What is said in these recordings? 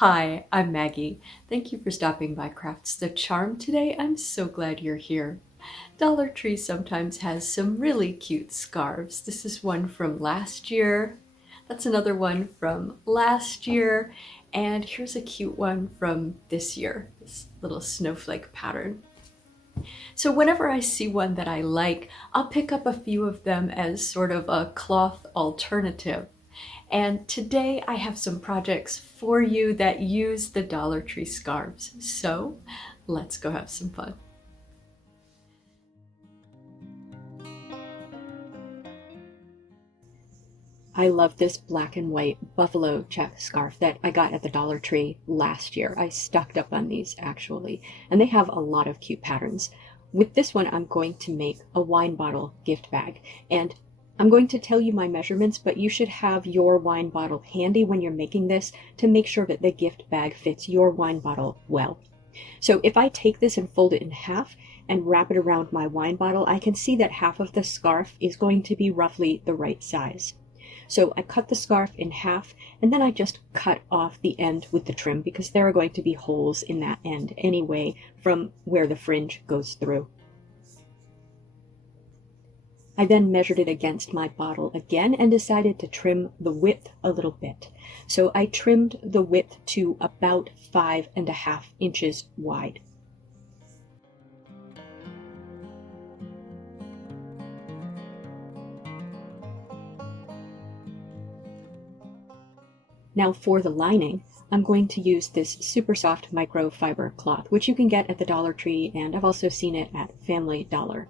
Hi, I'm Maggie. Thank you for stopping by Crafts the Charm today. I'm so glad you're here. Dollar Tree sometimes has some really cute scarves. This is one from last year. That's another one from last year. And here's a cute one from this year, this little snowflake pattern. So whenever I see one that I like, I'll pick up a few of them as sort of a cloth alternative. And today I have some projects for you that use the Dollar Tree scarves. So let's go have some fun. I love this black and white buffalo check scarf that I got at the Dollar Tree last year. I stocked up on these actually, and they have a lot of cute patterns. With this one, I'm going to make a wine bottle gift bag, and I'm going to tell you my measurements, but you should have your wine bottle handy when you're making this to make sure that the gift bag fits your wine bottle well. So if I take this and fold it in half and wrap it around my wine bottle, I can see that half of the scarf is going to be roughly the right size. So I cut the scarf in half, and then I just cut off the end with the trim because there are going to be holes in that end anyway from where the fringe goes through. I then measured it against my bottle again and decided to trim the width a little bit. So I trimmed the width to about 5.5 inches wide. Now for the lining, I'm going to use this super soft microfiber cloth, which you can get at the Dollar Tree, and I've also seen it at Family Dollar.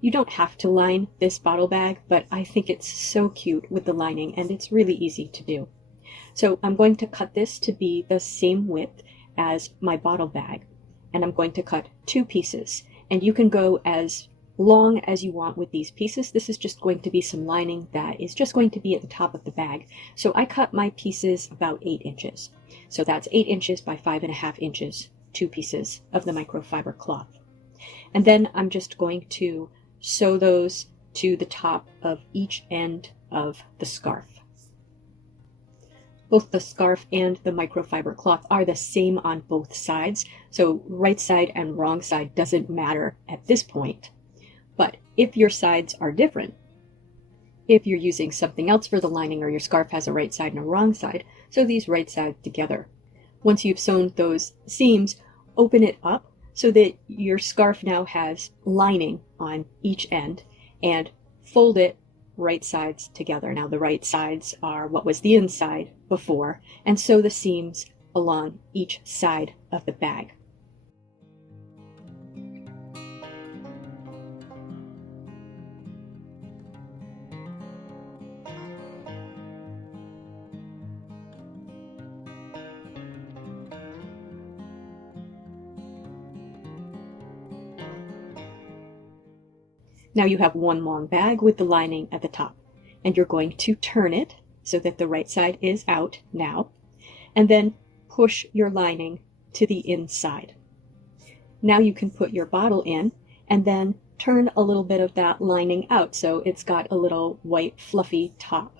You don't have to line this bottle bag, but I think it's so cute with the lining, and it's really easy to do. So I'm going to cut this to be the same width as my bottle bag, and I'm going to cut 2 pieces, and you can go as long as you want with these pieces. This is just going to be some lining that is just going to be at the top of the bag. So I cut my pieces about 8 inches. So that's 8 inches by 5.5 inches, 2 pieces of the microfiber cloth. And then I'm just going to sew those to the top of each end of the scarf. Both the scarf and the microfiber cloth are the same on both sides, so right side and wrong side doesn't matter at this point. But if your sides are different, if you're using something else for the lining or your scarf has a right side and a wrong side, sew these right sides together. Once you've sewn those seams, open it up so that your scarf now has lining on each end, and fold it right sides together. Now the right sides are what was the inside before, and sew the seams along each side of the bag. Now you have one long bag with the lining at the top, and you're going to turn it so that the right side is out now, and then push your lining to the inside. Now you can put your bottle in and then turn a little bit of that lining out so it's got a little white fluffy top.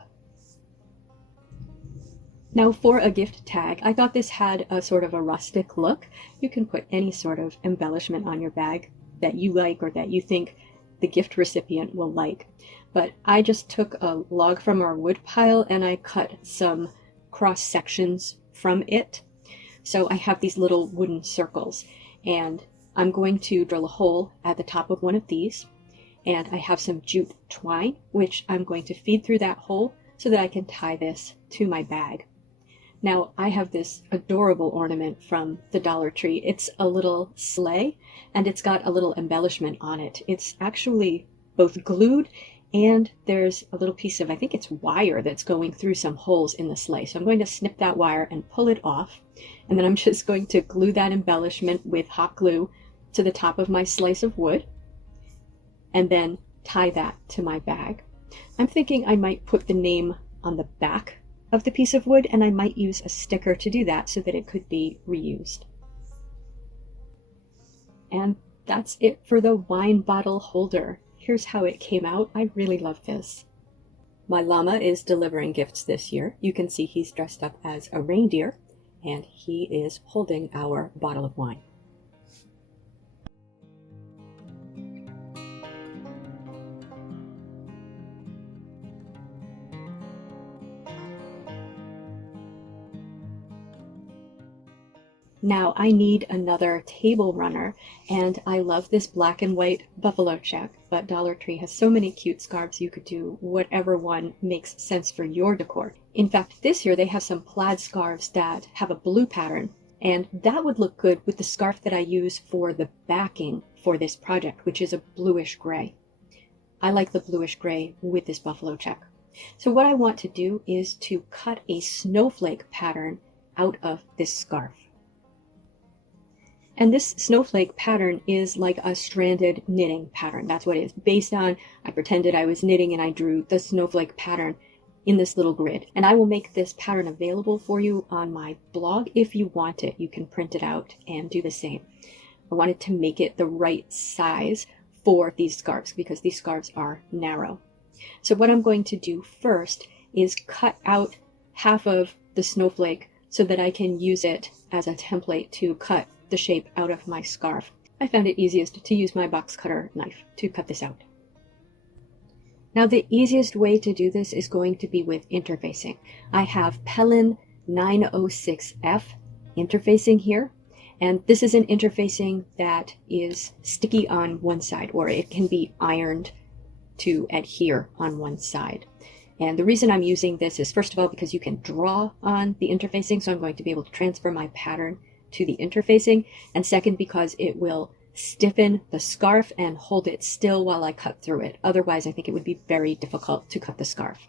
Now for a gift tag, I thought this had a sort of a rustic look. You can put any sort of embellishment on your bag that you like or that you think the gift recipient will like. But I just took a log from our wood pile and I cut some cross sections from it. So I have these little wooden circles, and I'm going to drill a hole at the top of one of these, and I have some jute twine which I'm going to feed through that hole so that I can tie this to my bag. Now I have this adorable ornament from the Dollar Tree. It's a little sleigh, and it's got a little embellishment on it. It's actually both glued, and there's a little piece of, I think it's wire, that's going through some holes in the sleigh. So I'm going to snip that wire and pull it off, and then I'm just going to glue that embellishment with hot glue to the top of my slice of wood, and then tie that to my bag. I'm thinking I might put the name on the back of the piece of wood, and I might use a sticker to do that so that it could be reused. And that's it for the wine bottle holder. Here's how it came out. I really love this. My llama is delivering gifts this year. You can see he's dressed up as a reindeer, and he is holding our bottle of wine. Now I need another table runner, and I love this black and white buffalo check, but Dollar Tree has so many cute scarves you could do whatever one makes sense for your decor. In fact, this year they have some plaid scarves that have a blue pattern, and that would look good with the scarf that I use for the backing for this project, which is a bluish gray. I like the bluish gray with this buffalo check. So what I want to do is to cut a snowflake pattern out of this scarf. And this snowflake pattern is like a stranded knitting pattern. That's what it is based on. I pretended I was knitting and I drew the snowflake pattern in this little grid. And I will make this pattern available for you on my blog if you want it. You can print it out and do the same. I wanted to make it the right size for these scarves because these scarves are narrow. So what I'm going to do first is cut out half of the snowflake so that I can use it as a template to cut the shape out of my scarf. I found it easiest to use my box cutter knife to cut this out. Now the easiest way to do this is going to be with interfacing. I have Pellin 906F interfacing here, and this is an interfacing that is sticky on one side, or it can be ironed to adhere on one side. And the reason I'm using this is, first of all, because you can draw on the interfacing, so I'm going to be able to transfer my pattern to the interfacing, and second, because it will stiffen the scarf and hold it still while I cut through it. Otherwise, I think it would be very difficult to cut the scarf.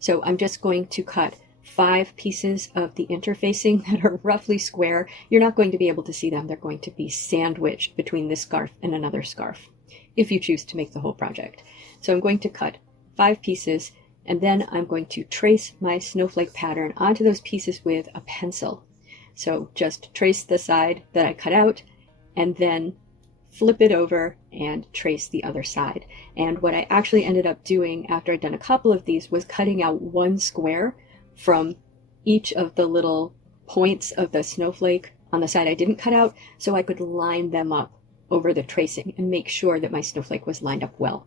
So I'm just going to cut 5 pieces of the interfacing that are roughly square. You're not going to be able to see them. They're going to be sandwiched between this scarf and another scarf, if you choose to make the whole project. So I'm going to cut 5 pieces, and then I'm going to trace my snowflake pattern onto those pieces with a pencil. So just trace the side that I cut out and then flip it over and trace the other side. And what I actually ended up doing after I'd done a couple of these was cutting out one square from each of the little points of the snowflake on the side I didn't cut out, so I could line them up over the tracing and make sure that my snowflake was lined up well.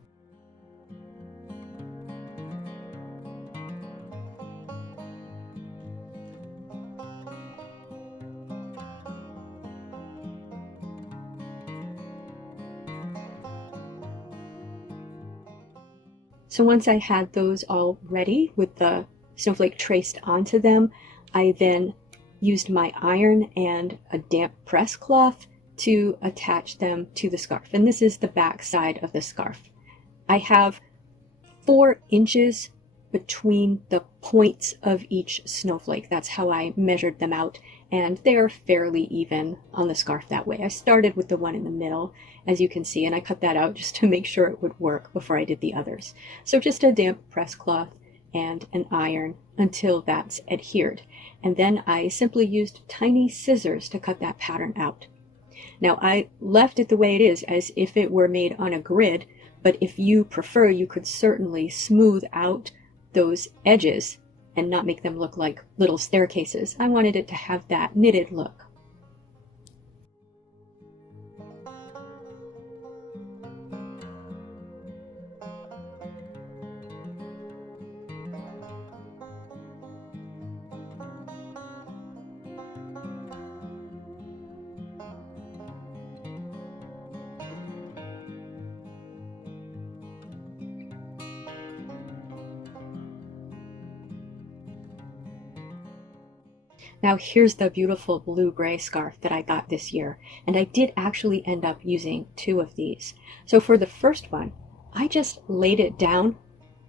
So once I had those all ready with the snowflake traced onto them, I then used my iron and a damp press cloth to attach them to the scarf. And this is the back side of the scarf. I have 4 inches between the points of each snowflake. That's how I measured them out, and they're fairly even on the scarf that way. I started with the one in the middle, as you can see, and I cut that out just to make sure it would work before I did the others. So just a damp press cloth and an iron until that's adhered. And then I simply used tiny scissors to cut that pattern out. Now I left it the way it is, as if it were made on a grid, but if you prefer, you could certainly smooth out those edges and not make them look like little staircases. I wanted it to have that knitted look. Now here's the beautiful blue-gray scarf that I got this year, and I did actually end up using 2 of these. So for the first one, I just laid it down,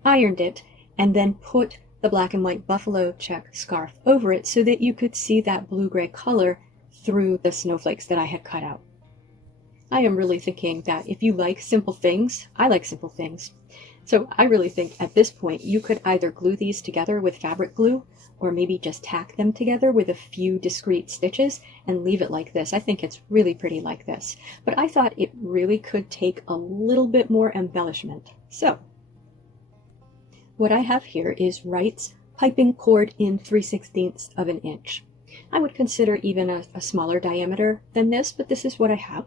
ironed it, and then put the black and white buffalo check scarf over it so that you could see that blue-gray color through the snowflakes that I had cut out. I am really thinking that if you like simple things, I like simple things. So I really think at this point you could either glue these together with fabric glue, or maybe just tack them together with a few discrete stitches and leave it like this. I think it's really pretty like this, but I thought it really could take a little bit more embellishment. So What I have here is Wright's piping cord in 3/16 of an inch. I would consider even a smaller diameter than this, but this is what I have.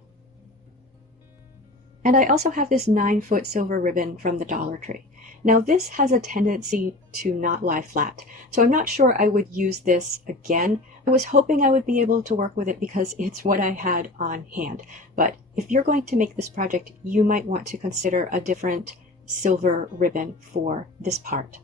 And I also have this 9-foot silver ribbon from the Dollar Tree. Now this has a tendency to not lie flat, so I'm not sure I would use this again. I was hoping I would be able to work with it because it's what I had on hand. But if you're going to make this project, you might want to consider a different silver ribbon for this part.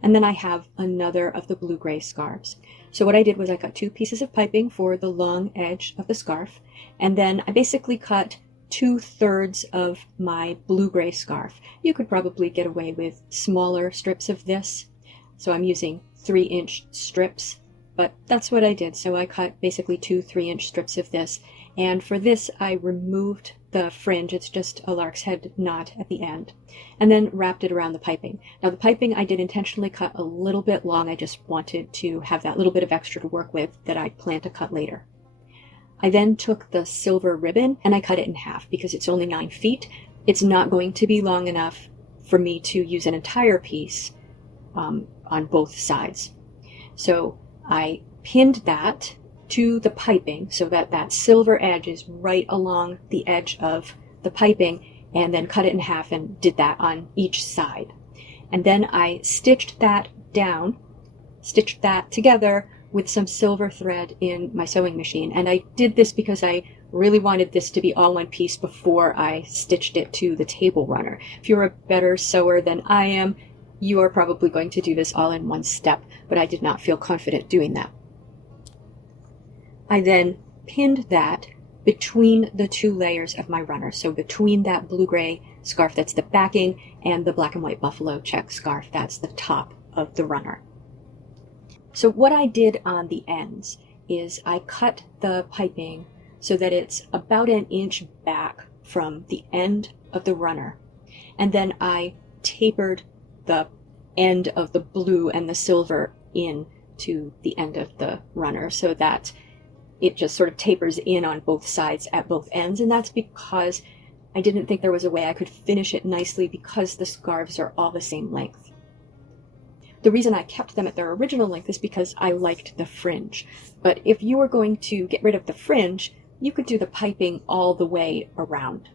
And then I have another of the blue-gray scarves. So what I did was I cut 2 pieces of piping for the long edge of the scarf, and then I basically cut 2/3 of my blue-gray scarf. You could probably get away with smaller strips of this, so I'm using 3-inch strips, but that's what I did. So I cut basically 2 3-inch strips of this, and for this I removed the fringe. It's just a lark's head knot at the end, and then wrapped it around the piping. Now the piping I did intentionally cut a little bit long. I just wanted to have that little bit of extra to work with that I plan to cut later. I then took the silver ribbon and I cut it in half because it's only 9 feet. It's not going to be long enough for me to use an entire piece on both sides. So I pinned that to the piping so that that silver edge is right along the edge of the piping, and then cut it in half and did that on each side. And then I stitched that down, stitched that together with some silver thread in my sewing machine. And I did this because I really wanted this to be all one piece before I stitched it to the table runner. If you're a better sewer than I am, you are probably going to do this all in one step, but I did not feel confident doing that. I then pinned that between the 2 layers of my runner, so between that blue-gray scarf that's the backing and the black and white buffalo check scarf that's the top of the runner. So what I did on the ends is I cut the piping so that it's about 1 inch back from the end of the runner, and then I tapered the end of the blue and the silver in to the end of the runner so that it just sort of tapers in on both sides at both ends. And that's because I didn't think there was a way I could finish it nicely because the scarves are all the same length. The reason I kept them at their original length is because I liked the fringe. But if you were going to get rid of the fringe, you could do the piping all the way around.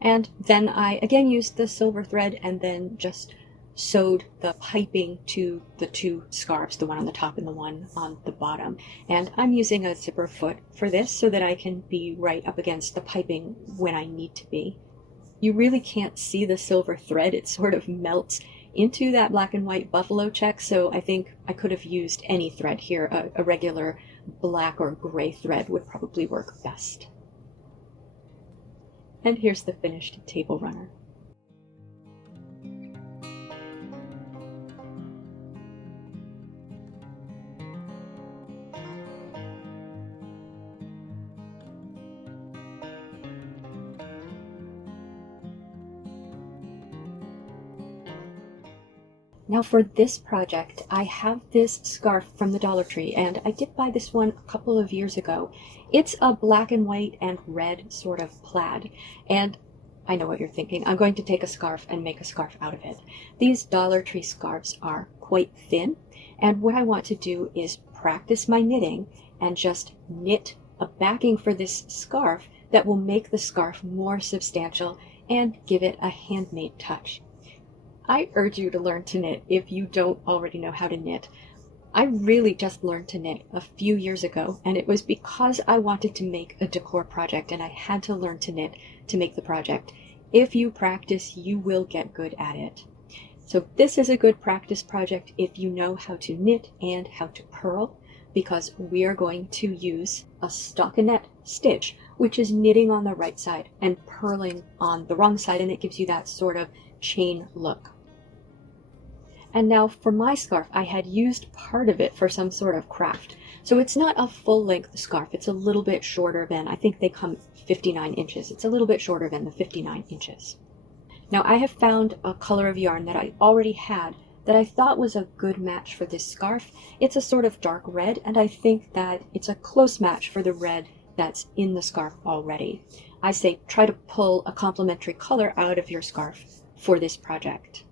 And then I again used the silver thread and then just sewed the piping to the 2 scarves, the one on the top and the one on the bottom. And I'm using a zipper foot for this so that I can be right up against the piping when I need to be. You really can't see the silver thread. It sort of melts into that black and white buffalo check, so I think I could have used any thread here. A regular black or gray thread would probably work best. And here's the finished table runner. Now for this project, I have this scarf from the Dollar Tree, and I did buy this one a couple of years ago. It's a black and white and red sort of plaid, and I know what you're thinking. I'm going to take a scarf and make a scarf out of it. These Dollar Tree scarves are quite thin, and what I want to do is practice my knitting and just knit a backing for this scarf that will make the scarf more substantial and give it a handmade touch. I urge you to learn to knit if you don't already know how to knit. I really just learned to knit a few years ago, and it was because I wanted to make a decor project and I had to learn to knit to make the project. If you practice, you will get good at it. So this is a good practice project if you know how to knit and how to purl, because we are going to use a stockinette stitch, which is knitting on the right side and purling on the wrong side, and it gives you that sort of chain look. And now for my scarf, I had used part of it for some sort of craft. So it's not a full-length scarf. It's a little bit shorter than, I think they come 59 inches. It's a little bit shorter than the 59 inches. Now I have found a color of yarn that I already had that I thought was a good match for this scarf. It's a sort of dark red, and I think that it's a close match for the red that's in the scarf already. I say try to pull a complementary color out of your scarf for this project.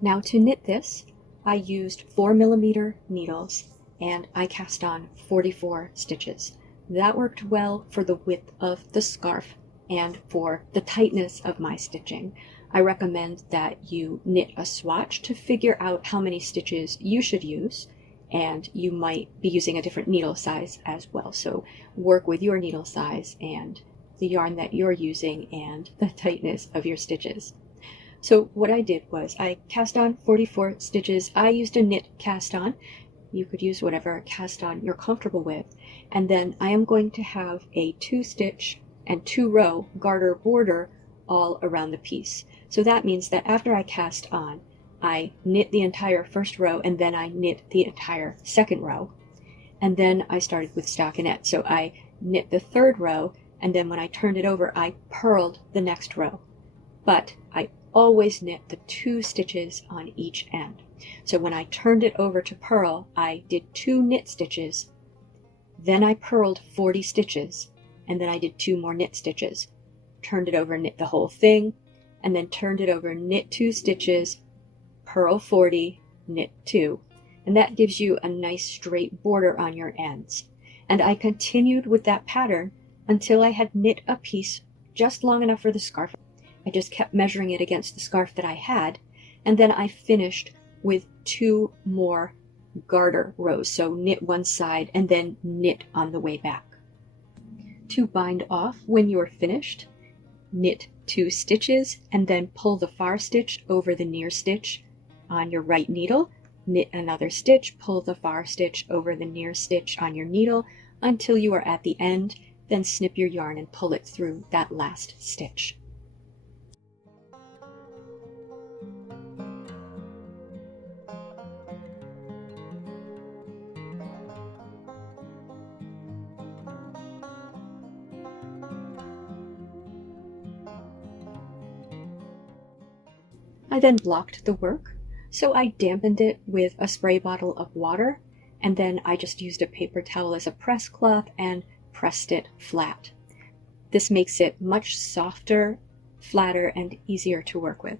Now to knit this, I used 4mm needles and I cast on 44 stitches. That worked well for the width of the scarf and for the tightness of my stitching. I recommend that you knit a swatch to figure out how many stitches you should use, and you might be using a different needle size as well. So work with your needle size and the yarn that you're using and the tightness of your stitches. So what I did was I cast on 44 stitches. I used a knit cast on. You could use whatever cast on you're comfortable with. And then I am going to have a 2-stitch and 2-row garter border all around the piece. So that means that after I cast on, I knit the entire first row and then I knit the entire second row. And then I started with stockinette. So I knit the third row, and then when I turned it over, I purled the next row. But I always knit the 2 stitches on each end. So when I turned it over to purl, I did 2 knit stitches, then I purled 40 stitches, and then I did 2 more knit stitches. Turned it over, knit the whole thing, and then turned it over, knit 2 stitches, purl 40, knit 2. And that gives you a nice straight border on your ends. And I continued with that pattern until I had knit a piece just long enough for the scarf. I just kept measuring it against the scarf that I had, and then I finished with 2 more garter rows. So knit one side and then knit on the way back. To bind off when you're finished, knit 2 stitches and then pull the far stitch over the near stitch on your right needle, knit another stitch, pull the far stitch over the near stitch on your needle until you are at the end, then snip your yarn and pull it through that last stitch. I then blocked the work, so I dampened it with a spray bottle of water, and then I just used a paper towel as a press cloth and pressed it flat. This makes it much softer, flatter, and easier to work with.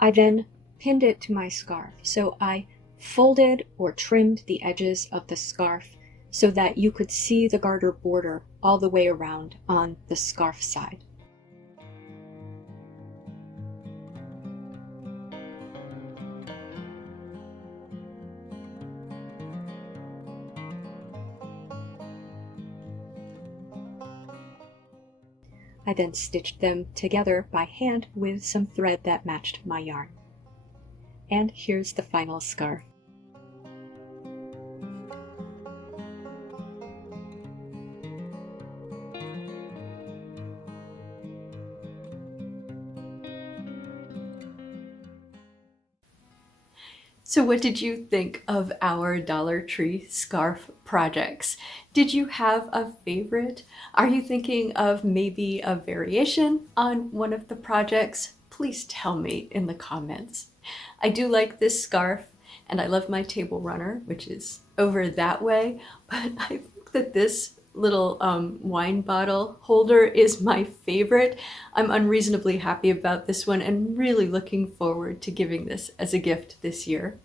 I then pinned it to my scarf, so I folded or trimmed the edges of the scarf so that you could see the garter border all the way around on the scarf side. I then stitched them together by hand with some thread that matched my yarn. And here's the final scarf. So what did you think of our Dollar Tree scarf projects? Did you have a favorite? Are you thinking of maybe a variation on one of the projects? Please tell me in the comments. I do like this scarf, and I love my table runner, which is over that way, but I think that this little wine bottle holder is my favorite. I'm unreasonably happy about this one and really looking forward to giving this as a gift this year.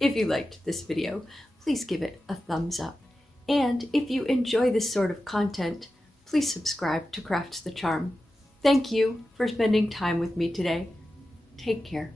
If you liked this video, please give it a thumbs up. And if you enjoy this sort of content, please subscribe to Crafts the Charm. Thank you for spending time with me today. Take care.